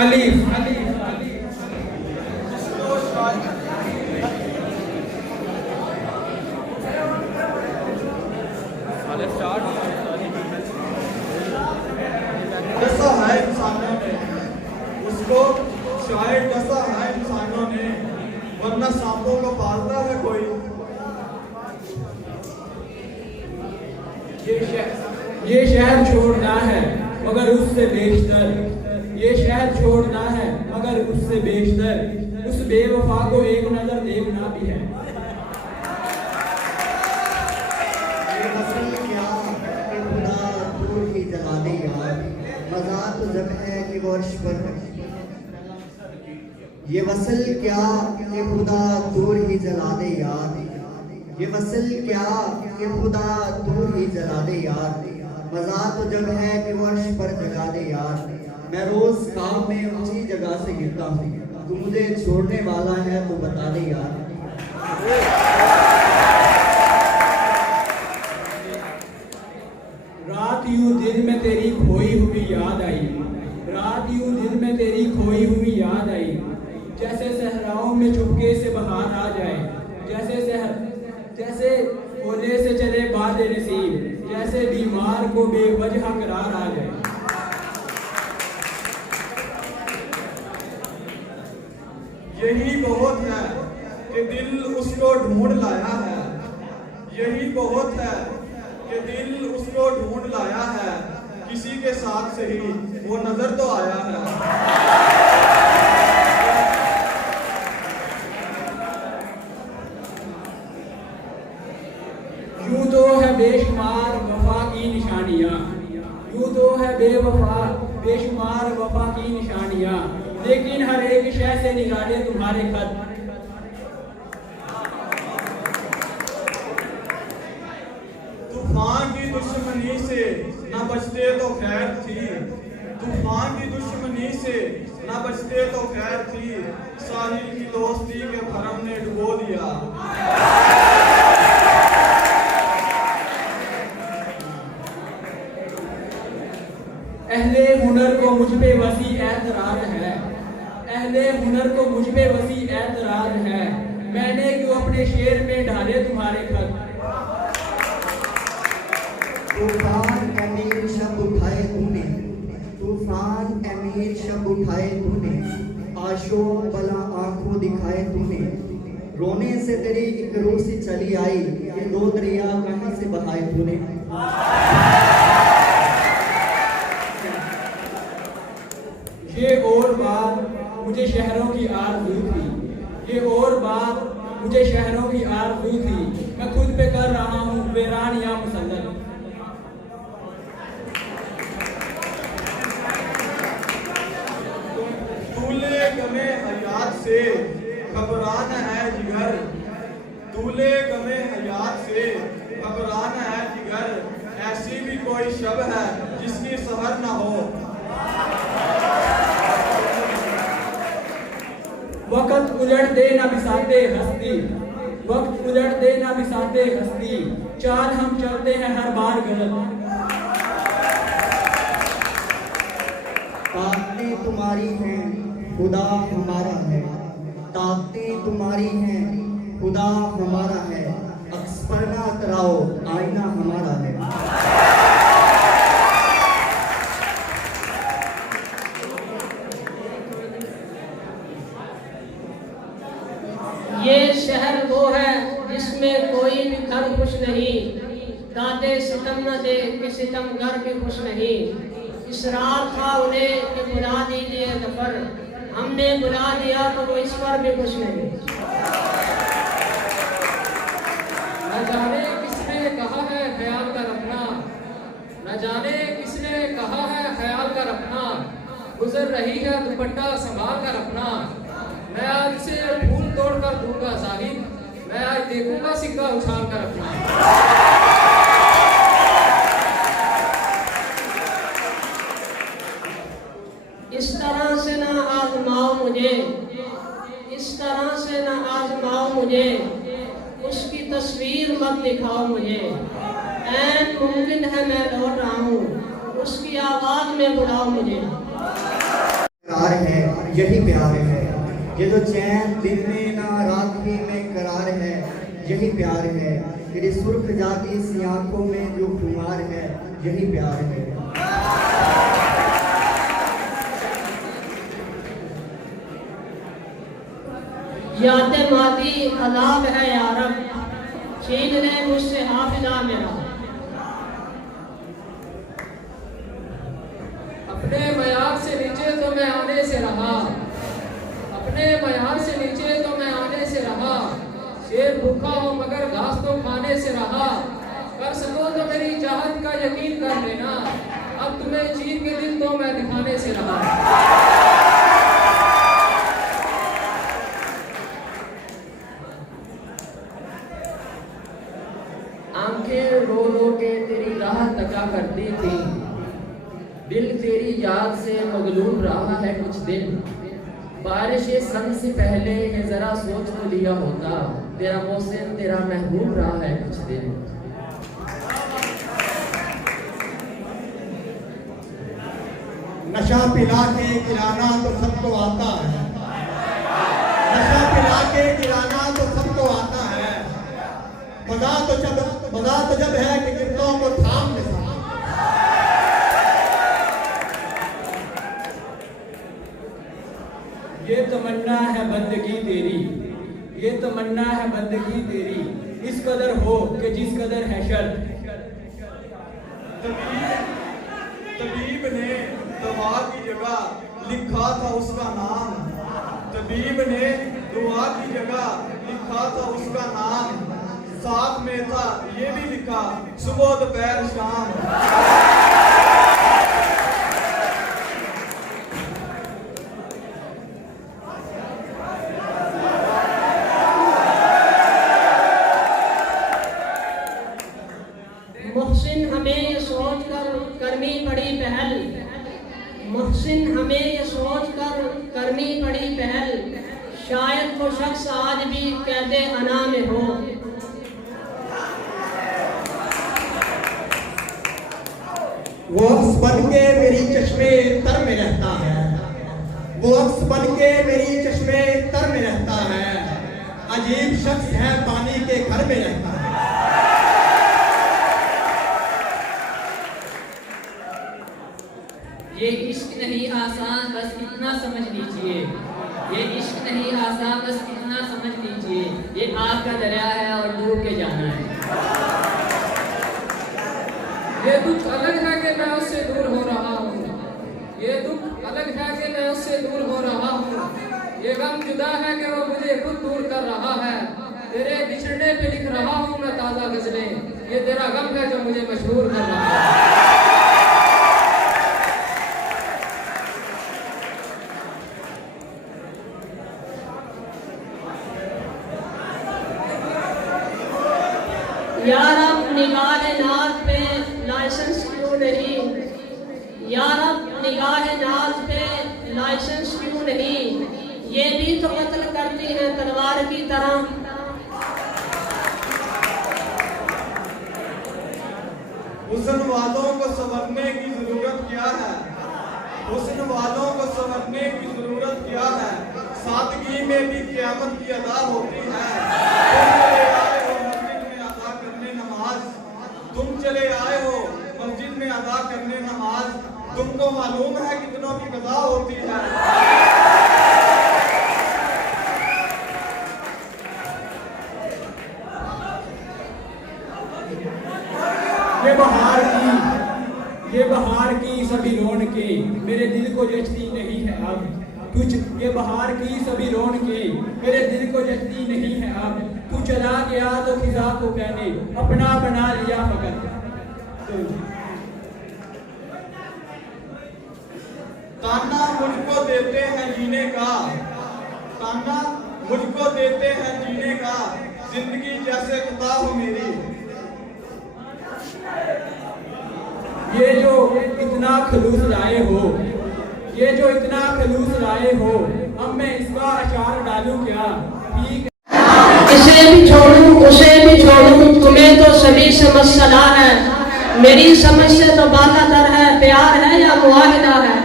अलीफ डसा है इंसानों ने, उसको शायद डसा है इंसानों ने, वरना सांपों को पालता है कोई। ये शहर छोड़ना है मगर उससे बेशतर, ये शहर छोड़ना है मगर उससे बेशतर, उस बेवफा को एक नजर देखना भी है। ये वसल क्या कि खुदा दूर ही जला दे यार, मज़ा तो जब है कि वो अर्श पर है। ये वसल क्या कि खुदा दूर ही जला दे यार, ये वसल क्या कि खुदा दूर ही जला दे यार, मज़ा तो जब है कि वो अर्श पर जगा दे यार। मैं रोज काम में ऊंची जगह से गिरता हूँ, तू मुझे छोड़ने वाला है तो बता दे यार। रात यूं दिन में तेरी खोई हुई याद आई, रात यूं दिन में तेरी खोई हुई याद आई, जैसे सहराओं में चुपके से बहार आ जाए, जैसे होने से चले बादे नसीब, जैसे बीमार को बेवजह करार आ जाए। यही बहुत है कि दिल उसको ढूंढ लाया है, यही बहुत है कि दिल उसको ढूंढ लाया है, किसी के साथ से ही वो नजर तो आया है। यूं तो है बेशुमार वफा की निशानियाँ, यूं तो है बेवफा बेशुमार वफा की निशानियाँ, लेकिन हर एक शय से निकाले तुम्हारे खत। तूफान की दुश्मनी से न बचते तो खैर थी, तूफान की दुश्मनी से न बचते तो खैर थी, साहिल की दोस्ती के भरम ने डुबो दिया। अहले हुनर को मुझ पे वसी एतरार है, अहले हुनर को मुझ पे वसी एतरार है, मैंने क्यों अपने शेर में ढाले तुम्हारे खत। तूफान अमीर शब उठाए तूने, तूफान अमीर शब उठाए तूने, आशो बला आंखों दिखाए तूने, रोने से तेरी एक रूसी चली आई, ये दो दरिया कहाँ से बहाए तूने। ये और बात मुझे शहरों की आरज़ू थी, ये और बात मुझे शहरों की आरज़ू थी, मैं खुद पे कर रहा हूँ वीरान या मुसल्लत। दूल्हे गमे हयात से घबराना है जिगर, दूल्हे गमे हयात से घबराना है जिगर, ऐसी भी कोई शब है जिसकी सहर ना हो। वक्त उजड़ दे ना बिसाते हस्ती, वक्त उजड़ दे ना बिसाते हस्ती, चाल हम चलते हैं हर बार गलत। ताकतें तुम्हारी हैं खुदा हमारा है, ताकतें तुम्हारी हैं खुदा हमारा है, अक्स पर ना कराओ आईना हमारा है। ये शहर वो है जिसमें कोई भी घर खुश नहीं, दादे सितम न दे कि सितमगर भी खुश नहीं, इसरार था उन्हें कि बुला दीजिए दफर, हमने बुला दिया तो वो इस पर भी खुश नहीं। न जाने किसने कहा है ख्याल कर अपना, न जाने किसने कहा है ख्याल कर अपना, गुजर रही है दुपट्टा संभाल कर अपना, मैं आज से फूल तोड़ कर दूंगा जाहिर, मैं आज देखूंगा सिक्का उछाल कर अपना। इस तरह से ना आजमाओ मुझे, इस तरह से ना आजमाओ मुझे, उसकी तस्वीर मत दिखाओ मुझे, ऐन मुमकिन है मैं लौट रहा हूँ, उसकी आवाज में बुलाओ मुझे। है यही प्यार है। ये जो चैन दिन में ना रात ही में करार है, यही प्यार है। तेरी सुर्ख जाती सी आंखों में जो खुमार है, यही प्यार है। याद मादी अलाब है यारब, छीन ले मुझसे हाफिजा मेरा। अपने मयार से नीचे तो मैं आने से रहा, अपने मयार से नीचे तो मैं आने से रहा। शेर भूखा हो मगर घास तो खाने से रहा। कर सको तो मेरी चाहत का यकीन कर लेना, अब तुम्हें चीर के दिल तो मैं दिखाने से रहा। आंखें रो रो के तेरी राह तका करती थी, दिल तेरी याद से मगलूब रहा है कुछ दिन। बारिश सन से पहले ये जरा सोच तो लिया होता, तेरा मौसम तेरा महबूब रहा है कुछ दिन। नशा पिला के गिराना तो सबको आता है, नशा पिला के गिराना तो सबको आता है। मजा तो जब है कि गिरतों को थाम ले सके। ये तमन्ना है बंदगी तेरी, ये तमन्ना है बंदगी तेरी, इस कदर हो कि जिस कदर है शर्त। तबीब ने दवा की जगह लिखा था उसका नाम, तबीब ने दुआ की जगह लिखा था उसका नाम। साथ में था ये भी लिखा सुबह दोपहर शाम। मुहसिन हमें ये सोच कर करनी पड़ी पहल, मुहसिन हमें ये सोच कर करनी पड़ी पहल। शायद वो शख्स आज भी कैदे अना में हो। वो अक्स बन के मेरी चश्मे तर में रहता है, वो अक्स बन के मेरी चश्मे तर में रहता है। अजीब शख्स है पानी के घर में रहता है। ये इश्क नहीं आसान बस इतना समझ लीजिए, ये इश्क नहीं आसान बस इतना समझ लीजिए। ये आग का दरिया है और डूब के जाना है। ये दुख अलग है कि मैं उससे दूर हो रहा हूँ, ये दुख अलग है कि मैं उससे दूर हो रहा हूँ। ये गम जुदा है कि वो मुझे खुद दूर कर रहा है। तेरे बिछड़ने पे लिख रहा हूँ मैं ताज़ा गजलें, ये तेरा गम है जो मुझे मशहूर कर रहा है। यार अब निगाह नाज पे लाइसेंस क्यों नहीं, यार अब निगाह नाज पे लाइसेंस क्यों नहीं। ये भी तो कत्ल करती है तलवार की तरह। हुस्न वालों को संवरने की जरूरत क्या है, हुस्न वालों को संवरने की जरूरत क्या है। सादगी में भी क़यामत की अदा होती है। तुम चले आए हो मस्जिद में अदा करने नमाज, तुमको मालूम है कितनों की कज़ा होती है। ये बहार की सभी रौनकें मेरे दिल को जचती नहीं है अब। तुझ ये बहार की सभी रौनकें मेरे दिल को जचती नहीं है अब। तू चला गया तो खिजा को मैंने अपना बना लिया फकत। ताना मुझको देते हैं जीने का, ताना मुझको देते हैं जीने का, जिंदगी जैसे खुदा हो मेरी। ये जो इतना खलूस लाए हो, ये जो इतना खलूस लाए हो, अब मैं इसका अचार डालूं क्या। ठीक इसे भी छोड़ूं उसे भी छोड़ूं, तुम्हें तो सभी से मसला है। मेरी समझ से तो बात दर है, प्यार है या मुआहिदा है।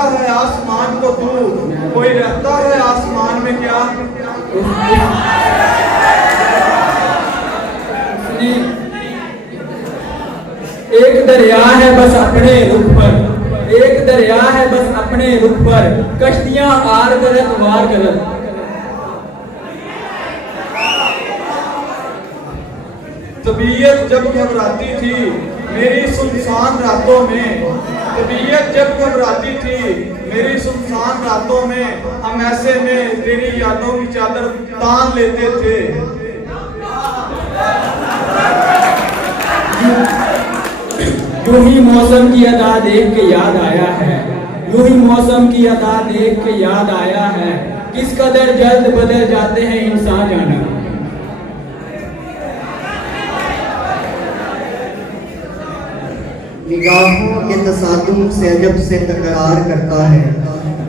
देखता है आसमान को तू, कोई रहता है आसमान में क्या? एक दरिया है बस अपने रुख पर, एक दरिया है बस अपने रुख पर, कश्तियां आर गलत वार गलत। तबीयत जब घबराती थी मेरी सुनसान रातों में, तबीयत जब घबराती थी मेरी सुनसान रातों में, हम ऐसे में तेरी यादों की चादर तान लेते थे। यूं ही मौसम की अदा देख के याद आया है, यूं ही मौसम की अदा देख के याद आया है, किस कदर जल्द बदल जाते हैं इंसान जाना। निगाहों के तसादुम से अजब से तकरार करता है,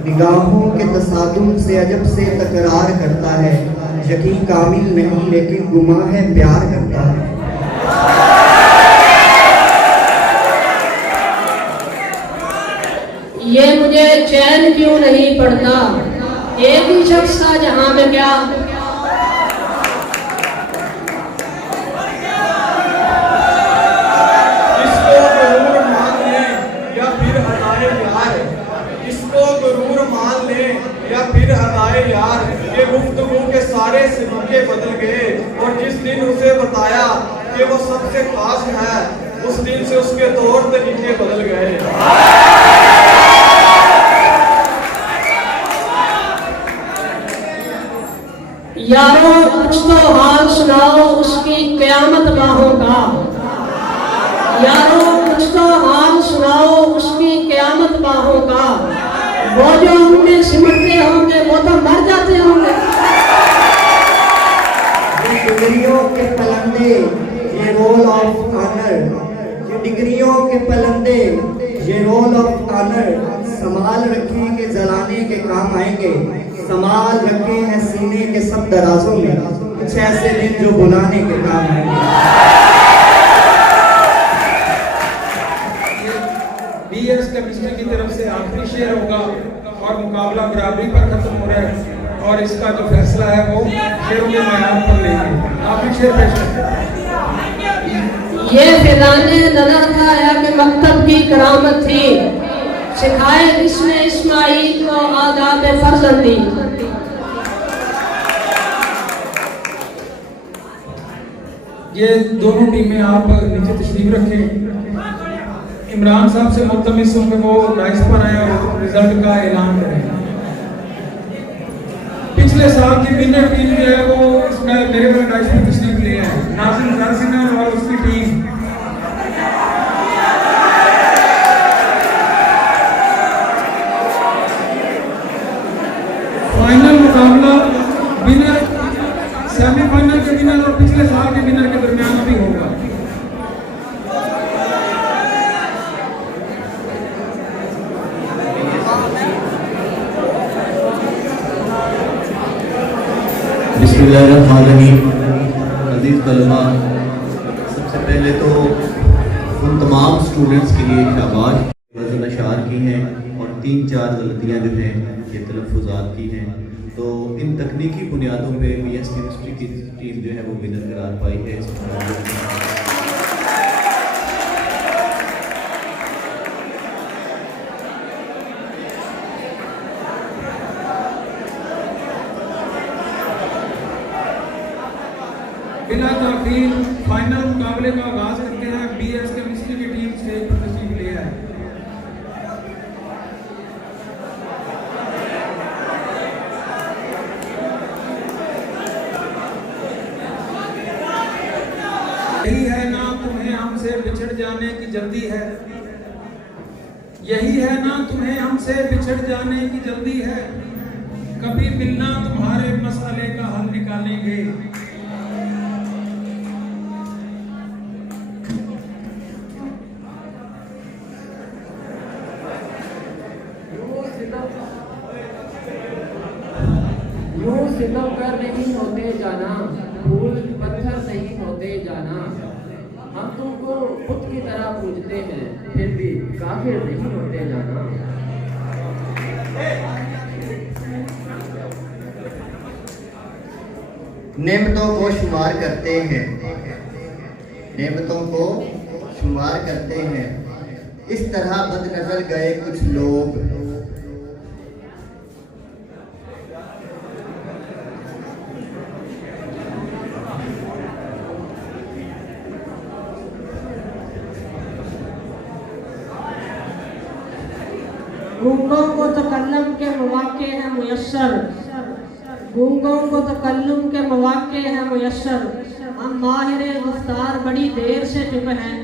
निगाहों के तसादुम से अजब से तकरार करता है, यकीन कामिल नहीं लेकिन गुमा है प्यार करता है। ये मुझे चैन क्यों नहीं पड़ता, एक ही शख्स था जहां में क्या। इसको गुरूर मान ले या फिर हटाए यार, इसको गुरूर मान ले या फिर हटाए यार, ये गुफ्तगू के सारे सलीके बदल गए, और जिस दिन उसे बताया कि वो सबसे खास है, उस दिन से उसके तौर तरीके बदल गए। यारों कुछ तो हाल सुनाओ उसकी कयामत बाहों का, यारों कुछ तो हाल सुनाओ उसकी कयामत बाहों का, वो जो उनमें सिमटते होंगे वो तो मर जाते होंगे। ये डिग्रियों के पलंदे ये रोल ऑफ ऑनर, ये डिग्रियों के पलंदे ये रोल ऑफ ऑनर, संभाल रखे के जलाने के काम आएंगे, संभाल रखे हैं सीने के सब दराजों में, कुछ ऐसे दिन जो बुलाने के काम आएंगे। बीएस केमिस्ट्री की तरफ से आखिरी शेर होगा और मुकाबला बराबरी पर खत्म हो रहा है, और इसका जो फैसला है वो शेरों के मैदान पर लेंगे। आखिरी शेर पेश करें। ये फिजाने नजर था या कि मकतब की करामत थी, सिखाए जिसने इस्माइल को आदाब फर्जंदी। ये दोनों टीमें आप नीचे तशरीफ रखें। इमरान साहब से मुल्तमिस हूं कि वो डाइस पर आए और रिजल्ट का ऐलान करें। पिछले साल की विनर टीम जो है वो इसमें मेरे वाले डाइस पर तशरीफ ले आए, नाज़िम ज़ारसिना और उसकी टीम। फाइनल मुकाबला विनर, सेमीफाइनल के विनर और पिछले साल के विनर के दरमियान भी होगा। बिस्मिल्लाहिर्रहमानिर्रहीम। अज़ीज़ तलबा, सबसे पहले तो उन तमाम स्टूडेंट्स के लिए शाबाश, वज़न अशार की हैं और 3-4 गलतियाँ जो हैं ये तलफ़्फ़ुज़ात की हैं। तो इन तकनीकी बुनियादों पे बीएस केमिस्ट्री की टीम जो है वो विनर करार पाई है। बिला ताख़ीर फाइनल मुकाबले का आगाज करते हैं। बीएस केमिस्ट्री की टीम स्टेज पर तशरीफ ले आए। यही है ना तुम्हें हमसे बिछड़ जाने की जल्दी है, यही है ना तुम्हें हमसे बिछड़ जाने की जल्दी है, कभी मिलना तुम्हारे मसले का हल निकालेंगे। यूं सितम कर नहीं होते जाना, फूल पत्थर नहीं होते जाना, हम तुमको खुद की तरह पूजते हैं फिर भी काफिर नहीं होते जाना। नेमतों को शुमार करते हैं, नेमतों को शुमार करते हैं, इस तरह बदनजर गए कुछ लोग। गूंगों को तकल्लुम के मौके हैं मुयस्सर, गूंगों को तकल्लुम के मौके हैं मुयस्सर, हम माहिर गुफ्तार बड़ी देर से चुप हैं।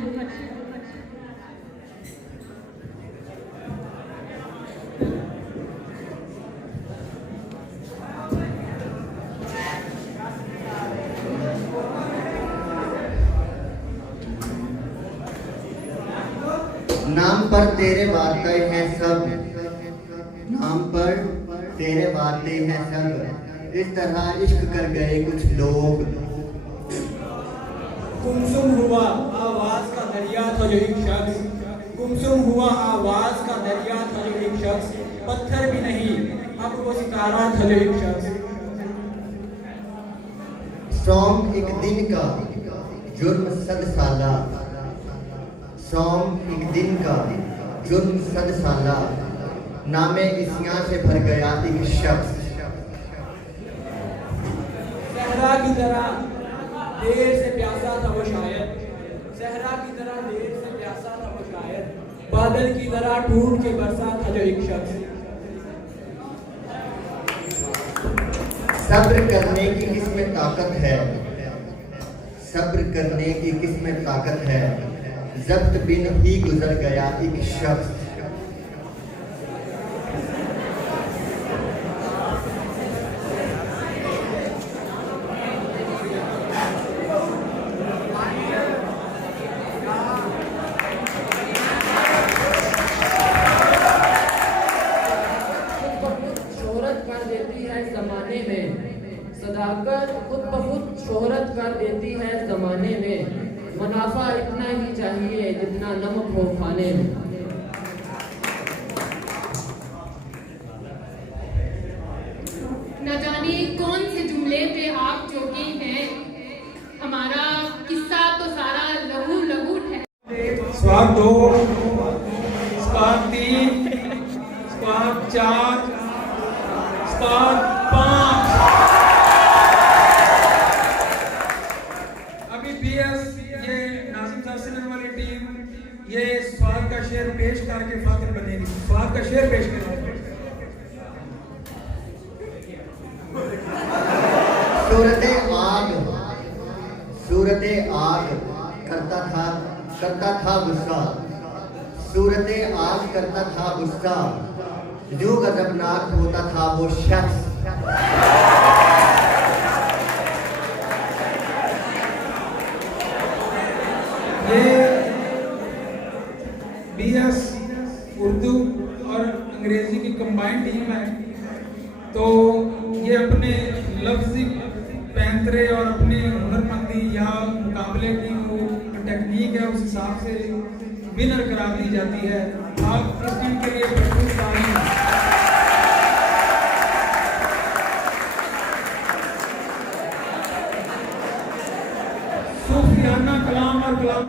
नाम पर तेरे वादे हैं सब, नाम पर तेरे वादे हैं सब, इस तरह इश्क कर गए कुछ लोग। गुमसुम हुआ आवाज का दरिया था जो एक शख्स, गुमसुम हुआ आवाज का दरिया था जो एक शख्स, पत्थर भी नहीं अब वो सितारा था जो एक शख्स। सौम एक दिन का जुर्म 100 साला, सौम एक दिन का जुर्म 100 साला, नामे इस्यां से भर गया एक शख्स। सहरा की तरह देर से प्यासा था वो शायद, सहरा की तरह देर से प्यासा था वो शायद, बादल की तरह टूट के बरसा था जो एक शख्स। सब्र करने की किसमें ताकत है, सब्र करने की किसमें ताकत है, जब्त बिन ही गुजर गया एक शख्स। शोहरत कर देती है जमाने में, सदाकत खुद ब खुद शोहरत कर देती है जमाने में, मुनाफा इतना ही चाहिए जितना नमक हो खाने में। न जाने कौन से जुमले पे आप चौंकी हैं, हमारा किस्सा तो सारा लहू लहू है। स्वाद 2, स्वाद 3, स्वाद 4, स्वाद 5। अभी BS ये नाज़िम तासिर वाली टीम ये स्वाद का शेर पेश करके फातिल बनेगी। स्वाद का शेर पेश करें। सूरते आग, सूरते आग करता था गुस्सा, सूरते आग करता था गुस्सा, जो गजबनाक होता था वो शख्स। ये BS उर्दू और अंग्रेजी की कंबाइंड टीम है, तो ये अपने लफ्ज़ी पैंतरे और अपनी हुनरमंदी या मुकाबले की वो टेक्निक है उस हिसाब से विनर करार दी जाती है। आप इस टीम के लिए भरपूर तारीफ। सूफियाना कलाम और कलाम